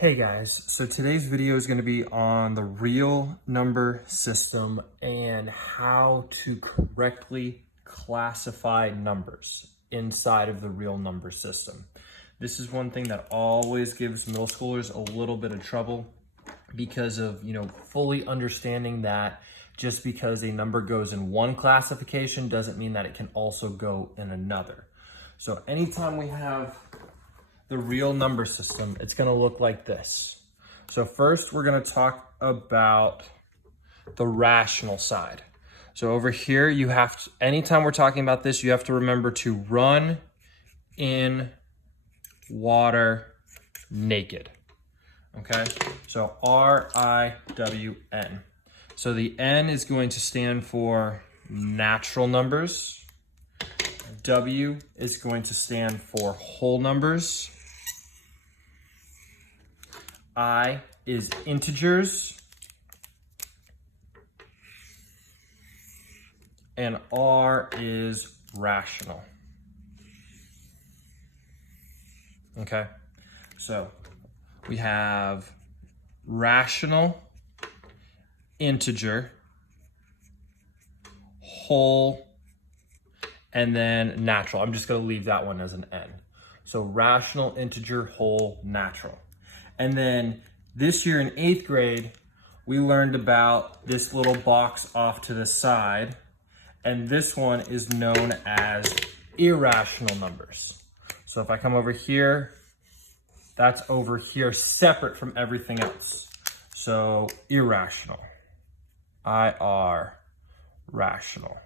Hey guys, so today's video is going to be on the real number system and how to correctly classify numbers inside of the real number system. This is one thing that always gives middle schoolers a little bit of trouble because of, fully understanding that just because a number goes in one classification doesn't mean that it can also go in another. So anytime we have the real number system, it's going to look like this. So first we're going to talk about the rational side. So over here you have to, anytime we're talking about this, you have to remember to run in water naked. Okay, so R-I-W-N. So the N is going to stand for natural numbers. W is going to stand for whole numbers. I is integers. And R is rational. Okay, so we have rational, integer, whole, and then natural. I'm just going to leave that one as an N. So rational, integer, whole, natural. And then this year in 8th grade, we learned about this little box off to the side. And this one is known as irrational numbers. So if I come over here, that's over here separate from everything else. So irrational, I-R, rational.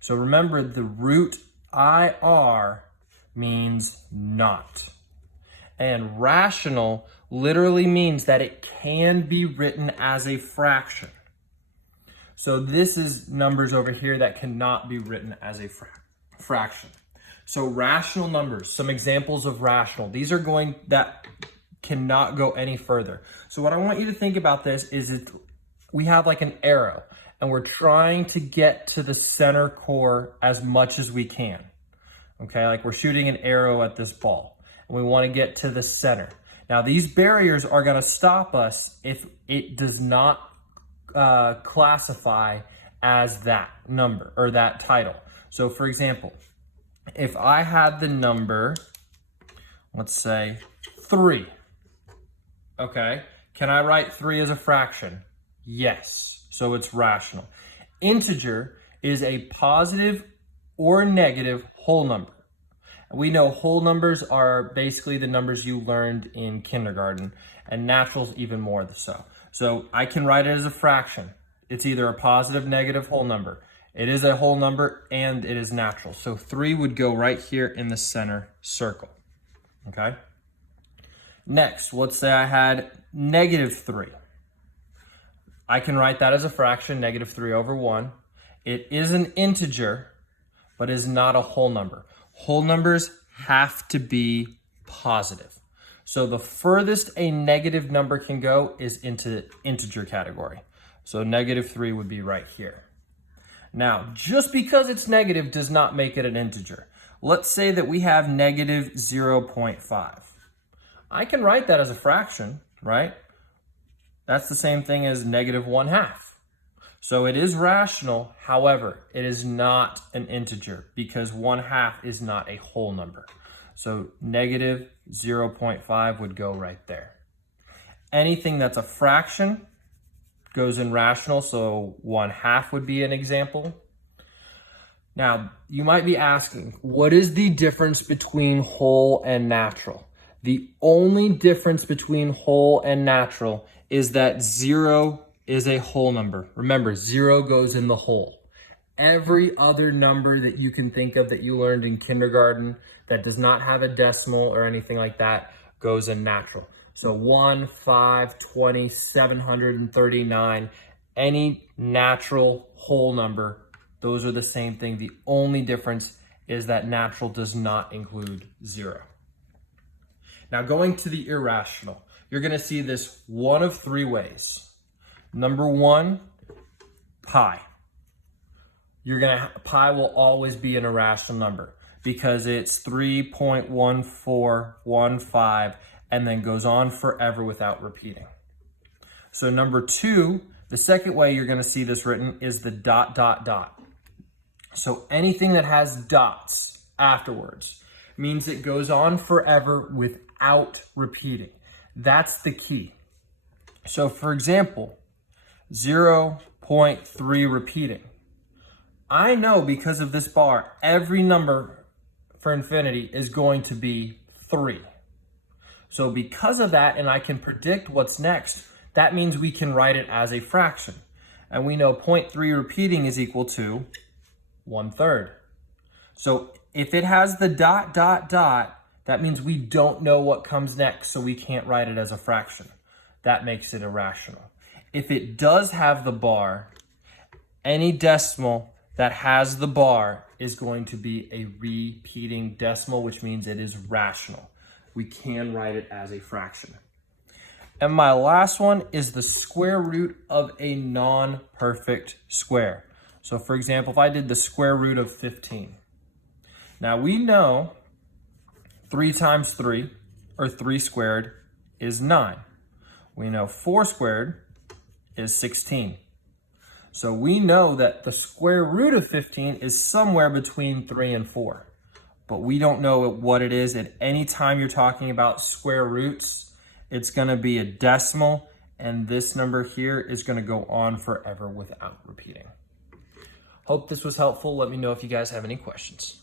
So remember, the root IR means not. And rational literally means that it can be written as a fraction. So this is numbers over here that cannot be written as a fraction. So rational numbers, some examples of rational. These are going that cannot go any further. So what I want you to think about this is we have like an arrow and we're trying to get to the center core as much as we can. Okay, like we're shooting an arrow at this ball. We want to get to the center. Now these barriers are going to stop us if it does not classify as that number or that title. So for example, if I had the number, let's say 3, okay, can I write 3 as a fraction? Yes, so it's rational. Integer is a positive or negative whole number. We know whole numbers are basically the numbers you learned in kindergarten, and natural's even more so. So I can write it as a fraction. It's either a positive, negative whole number. It is a whole number and it is natural. So 3 would go right here in the center circle, okay? Next, let's say I had -3. I can write that as a fraction, -3/1. It is an integer, but is not a whole number. Whole numbers have to be positive. So the furthest a negative number can go is into integer category. So -3 would be right here. Now, just because it's negative does not make it an integer. Let's say that we have -0.5. I can write that as a fraction, right? That's the same thing as -1/2. So it is rational, however, it is not an integer because 1/2 is not a whole number. So -0.5 would go right there. Anything that's a fraction goes in rational, so 1/2 would be an example. Now, you might be asking, what is the difference between whole and natural? The only difference between whole and natural is that 0 is a whole number. Remember, 0 goes in the whole. Every other number that you can think of that you learned in kindergarten that does not have a decimal or anything like that goes in natural. So 1, 5, 20, 739, any natural whole number, those are the same thing. The only difference is that natural does not include 0. Now going to the irrational, you're going to see this one of 3 ways. Number 1, pi. Pi will always be an irrational number because it's 3.1415 and then goes on forever without repeating. So number 2, the second way you're going to see this written is the dot, dot, dot. So anything that has dots afterwards means it goes on forever without repeating. That's the key. So for example, 0.3 repeating. I know because of this bar, every number for infinity is going to be 3. So because of that, and I can predict what's next, that means we can write it as a fraction. And we know 0.3 repeating is equal to 1/3. So if it has the dot, dot, dot, that means we don't know what comes next, so we can't write it as a fraction. That makes it irrational. If it does have the bar, any decimal that has the bar is going to be a repeating decimal, which means it is rational. We can write it as a fraction. And my last one is the square root of a non-perfect square. So for example, if I did the square root of 15. Now we know 3 times 3, or 3 squared, is 9. We know 4 squared is 16. So we know that the square root of 15 is somewhere between 3 and 4. But we don't know what it is. At any time you're talking about square roots, it's going to be a decimal, and this number here is going to go on forever without repeating. Hope this was helpful. Let me know if you guys have any questions.